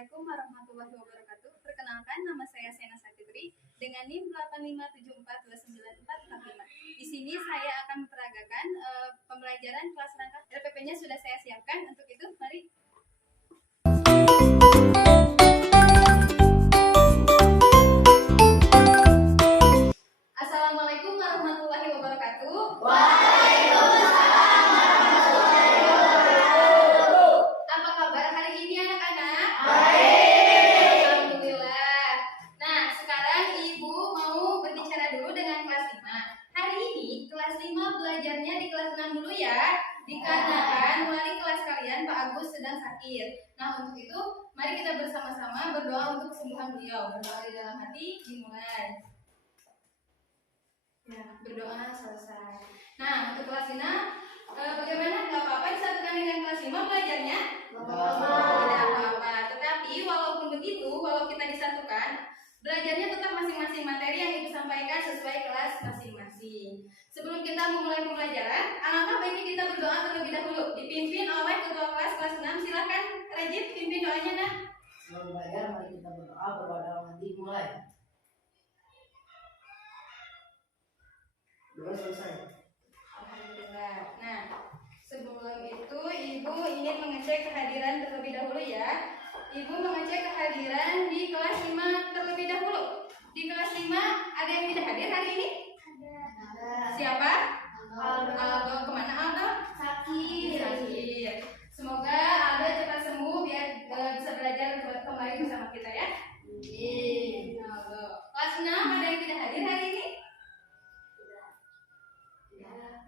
Assalamualaikum warahmatullahi wabarakatuh. Perkenalkan, nama saya Sena Satitri dengan NIM 85742945. Di sini saya akan memperagakan pembelajaran kelas rangka. RPP-nya sudah saya siapkan. Untuk itu, mari. Assalamualaikum warahmatullahi wabarakatuh. Waalaikumsalam warahmatullahi wabarakatuh. Apa kabar hari ini anak-anak? Baik. Alhamdulillah. Nah, sekarang Ibu mau berbicara dulu dengan kelas 5. Hari ini kelas 5 belajarnya di kelas 6 dulu ya. Dikarenakan wali kelas kalian Pak Agus sedang sakit. Nah, untuk itu mari kita bersama-sama berdoa untuk kesembuhan beliau. Berdoa di dalam hati, dimulai. Ya, berdoa selesai. Nah, untuk kelas 6 bagaimana? Gak apa-apa disatukan dengan kelas 5 belajarnya? Tidak apa-apa. Tetapi walaupun begitu, walau kita disatukan, belajarnya tetap masing-masing materi yang Ibu sampaikan sesuai kelas masing-masing. Sebelum kita memulai pembelajaran, alangkah baiknya kita berdoa terlebih dahulu. Dipimpin oleh ketua kelas 6. Silakan Rajib, pimpin doanya, Nak. Sebelum belajar, mari kita berdoa dalam hati, mulai. Doa selesai. Alhamdulillah. Nah, sebelum itu Ibu ingin mengecek kehadiran terlebih dahulu ya. Ibu mengecek kehadiran di kelas 5 terlebih dahulu. Di kelas 5 ada yang tidak hadir hari ini? Ada. Siapa? Aldo. Kemana Aldo? Sakit. Semoga Aldo cepat sembuh biar bisa belajar kembali bersama kita ya. Aldo. Kelas 6 ada yang tidak hadir hari ini?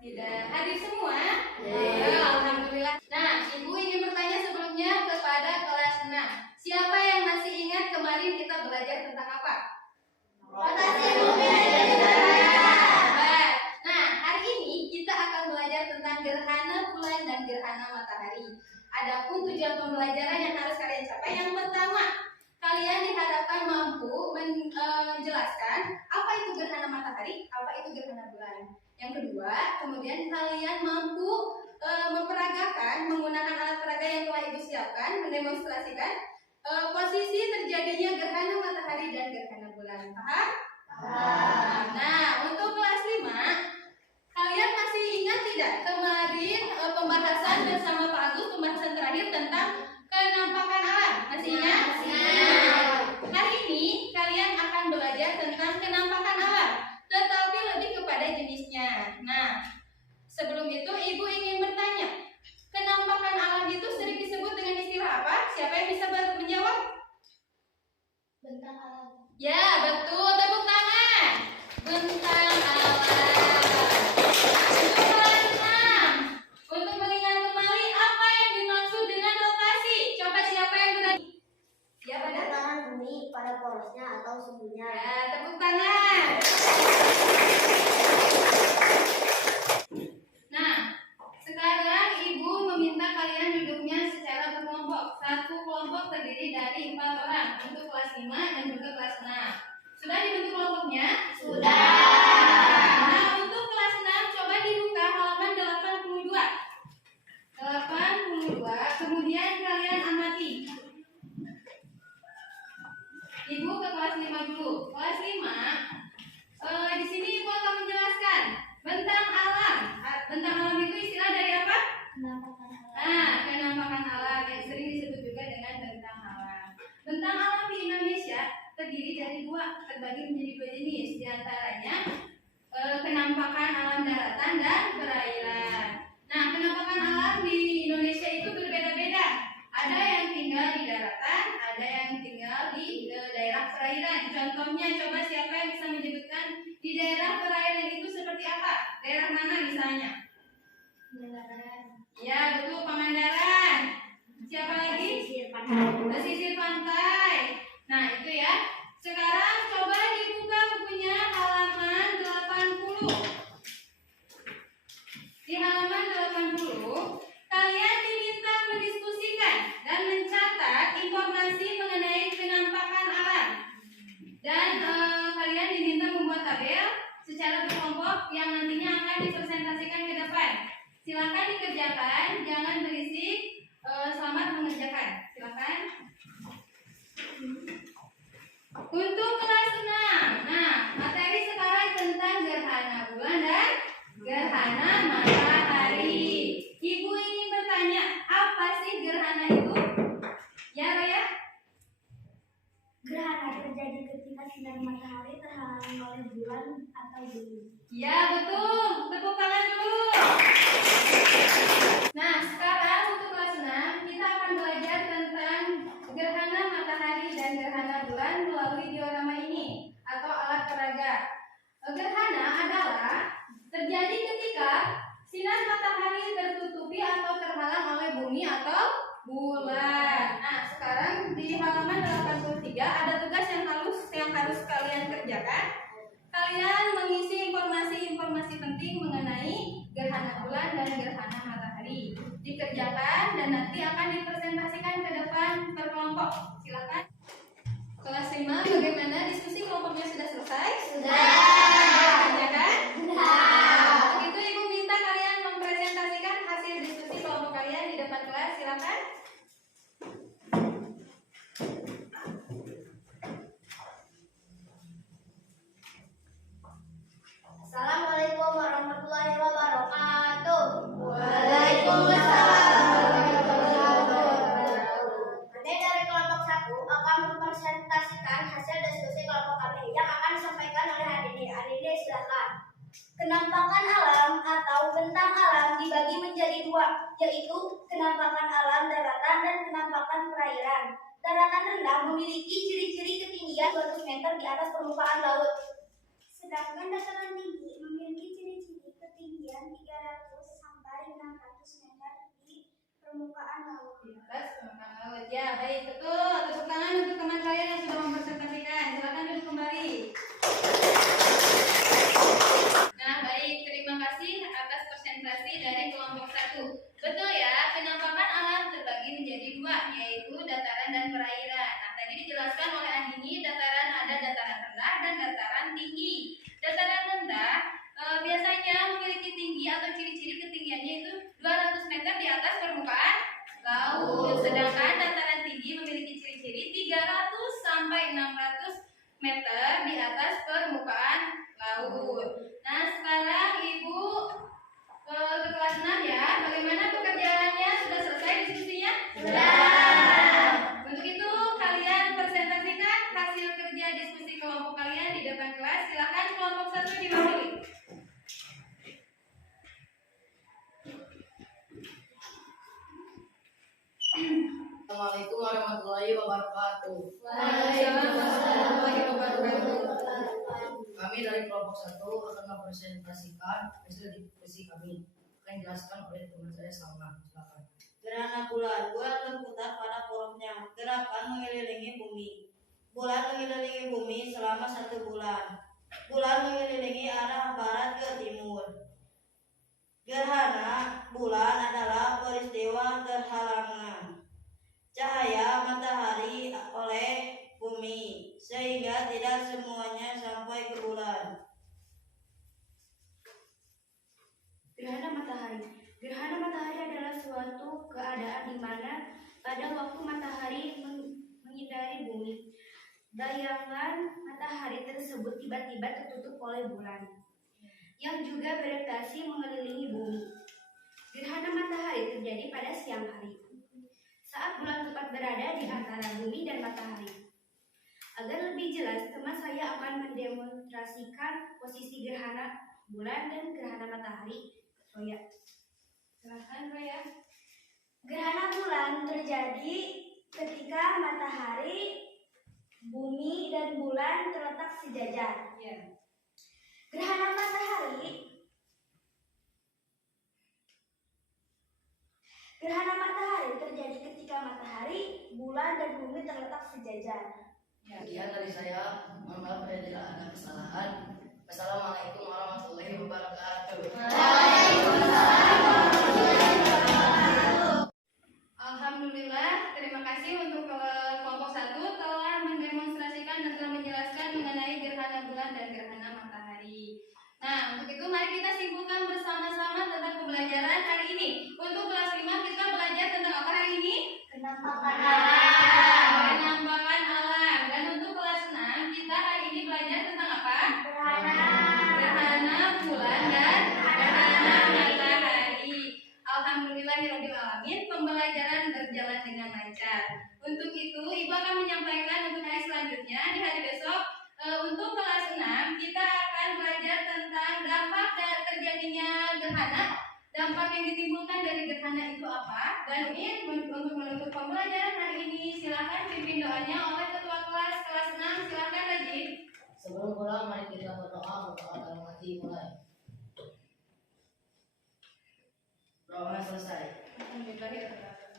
Tidak hadir semua? Alhamdulillah. Nah, Ibu ingin bertanya sebelumnya kepada kelas 6. Siapa yang masih ingat kemarin kita belajar tentang apa? Rotasi bumi. Nah, hari ini kita akan belajar tentang gerhana bulan dan gerhana matahari. Adapun tujuan pembelajaran yang harus kalian capai, yang pertama, kalian diharapkan mampu menjelaskan apa itu gerhana matahari, apa itu gerhana bulan. Yang kedua, kemudian kalian mampu memperagakan menggunakan alat peraga yang telah Ibu siapkan, mendemonstrasikan posisi terjadinya gerhana matahari dan gerhana bulan. Paham? Nah, untuk kelas 5, kalian masih ingat tidak kemarin pembahasan bersama Pak Agus, pembahasan terakhir tentang kenampakan alam? Masih ingat? Hari ini kalian akan belajar tentang kenampakan alam, tetapi lebih kepada jenisnya. Nah, sebelum itu Ibu ingin bertanya, kenampakan alam itu sering disebut dengan istilah apa? Siapa yang bisa menjawab? Bentang alam. Ya, betul. Tepuk tangan. Bentang alam. Untuk kelas 6, untuk mengingat kembali apa yang dimaksud dengan rotasi. Coba siapa yang berani? Ya, pada Tangan bumi pada porosnya atau sumbunya. ya, tepuk tangan. Nah, sekarang Ibu meminta kalian duduknya secara berkelompok. Satu kelompok terdiri dari 4 orang untuk kelas 5 dan juga kelas 6. Sudah dibentuk kelompoknya? Sudah. Nah, untuk kelas 6 coba dibuka halaman 82. 82, kemudian kalian amati. Ibu ke kelas 5 dulu. Kelas 5, di sini Ibu akan menjelaskan bentang alam. Bentang alam itu istilah dari apa? Kenampakan alam. Nah, kenampakan alam yang sering disebut juga dengan bentang alam. Bentang alam di Indonesia terdiri dari 2, terbagi menjadi 2 jenis. Di antaranya kenampakan alam daratan dan perairan. Nah, kenampakan alam di Indonesia itu berbeda-beda. Ada yang tinggal di daratan, ada yang tinggal di daerah perairan. Contohnya, coba siapa yang bisa menyebutkan di daerah perairan itu seperti apa? Daerah mana misalnya? Ya, betul, Pangandaran. Siapa lagi? Pesisir pantai. Nah, itu ya. Sekarang coba dibuka bukunya halaman 80. Di halaman 80, kalian diminta mendiskusikan dan mencatat informasi mengenai kenampakan alam. Dan kalian diminta membuat tabel secara berkelompok yang nantinya akan dipresentasikan ke sinar matahari terhalang oleh bulan atau bumi. Ya, betul. Tepuk tangan dulu. Nah, sekarang untuk kelas 6 kita akan belajar tentang gerhana matahari dan gerhana bulan melalui diorama ini atau alat peraga. Gerhana adalah terjadi ketika sinar matahari tertutupi atau terhalang oleh bumi atau bulan. Nah, sekarang di halaman 83 ada tugas yang harus kalian kerjakan. Kalian mengisi informasi penting mengenai gerhana bulan dan gerhana matahari. Dikerjakan dan nanti akan dipresentasikan ke depan per kelompok. Silakan. Kelas 5, bagaimana diskusi kelompoknya sudah selesai? Sudah. Kerjakan? Sudah. Untuk itu Ibu minta kalian mempresentasikan hasil diskusi kelompok kalian di depan kelas. Silakan. Assalamualaikum warahmatullahi wabarakatuh. Waalaikumsalam warahmatullahi wabarakatuh. Kami dari kelompok 1 akan mempresentasikan hasil diskusi kelompok kami yang akan disampaikan oleh Adini. Adini, silakan. Kenampakan alam atau bentang alam dibagi menjadi dua, yaitu kenampakan alam daratan dan kenampakan perairan. Daratan rendah memiliki ciri-ciri ketinggian 200 meter di atas permukaan laut. Sedangkan dataran tinggi memiliki ciri-ciri ketinggian 300 sampai 600 meter di permukaan laut. Di atas permukaan laut. Ya, baik, betul. Tepuk tangan untuk teman kalian yang sudah mempresentasikan. Silakan duduk kembali. Nah, baik, terima kasih atas presentasi dari kelompok 1. Betul ya, penampakan alam terbagi menjadi dua, yaitu dataran dan perairan. Nah, tadi dijelaskan oleh Andini, dataran ada dataran rendah dan dataran tinggi. Dataran rendah biasanya memiliki tinggi atau ciri-ciri ketinggiannya itu 200 meter di atas permukaan laut. Sedangkan dataran tinggi memiliki ciri-ciri 300 sampai 600 meter di atas permukaan laut. Nah, sekarang Ibu ke kelas 6 ya. Bagaimana pekerjaannya? Sudah selesai diskusinya? Sudah. Untuk itu kalian presentasikan hasil kerja diskusi kelompok kalian di depan kelas. Silakan kelompok 1 diwakili. Assalamualaikum warahmatullahi wabarakatuh. Waalaikumsalam warahmatullahi wabarakatuh. Kami dari kelompok 1 akan mempresentasikan hasil diskusi kami. Akan dijelaskan oleh teman saya Salman. Silakan. Gerhana bulan. Bulan berputar pada porosnya. Gerakan mengelilingi bumi. Bulan mengelilingi bumi selama 1 bulan. Bulan mengelilingi arah barat ke timur. Gerhana bulan adalah peristiwa terhalangnya cahaya matahari oleh bumi, sehingga tidak semuanya sampai ke bulan. Gerhana matahari. Gerhana matahari adalah suatu keadaan di mana pada waktu matahari mengitari bumi, bayangan matahari tersebut tiba-tiba tertutup oleh bulan, yang juga beroperasi mengelilingi bumi. Gerhana matahari terjadi pada siang hari, saat bulan tepat berada di antara bumi dan matahari. Agar lebih jelas, teman saya akan mendemonstrasikan posisi gerhana bulan dan gerhana matahari. Roya, Silakan Roya. gerhana bulan terjadi ketika matahari, bumi, dan bulan terletak sejajar. Ya. Gerhana matahari terjadi ketika matahari, bulan, dan bumi terletak sejajar. Sekian dari saya. Mohon maaf apabila ada kesalahan. Wassalamualaikum warahmatullahi wabarakatuh. Alhamdulillah, terima kasih untuk kelompok 1 telah mendemonstrasikan dan telah menjelaskan mengenai gerhana bulan dan gerhana matahari. Nah, untuk itu mari kita simpulkan bersama-sama tentang pembelajaran hari ini. Untuk kelas 5 kita belajar tentang apa hari ini? Kenampakan Penampakan alam. Dan untuk kelas 6 kita hari ini belajar tentang apa? Gerhana bulan dan gerhana matahari. Alhamdulillahirabbil alamin, pembelajaran berjalan dengan lancar. Untuk itu, Ibu akan menyampaikan untuk hari selanjutnya di hari besok Untuk kelas 6 kita akan belajar tentang dampak dari terjadinya gerhana. Dampak yang ditimbulkan dari gerhana itu apa? Dan untuk menutup pembelajaran hari ini silakan pimpin doanya oleh ketua kelas 6. Silakan Rajin. Sebelum pulang, mari kita berdoa agar mengaji mulai. Doa selesai. Alhamdulillah.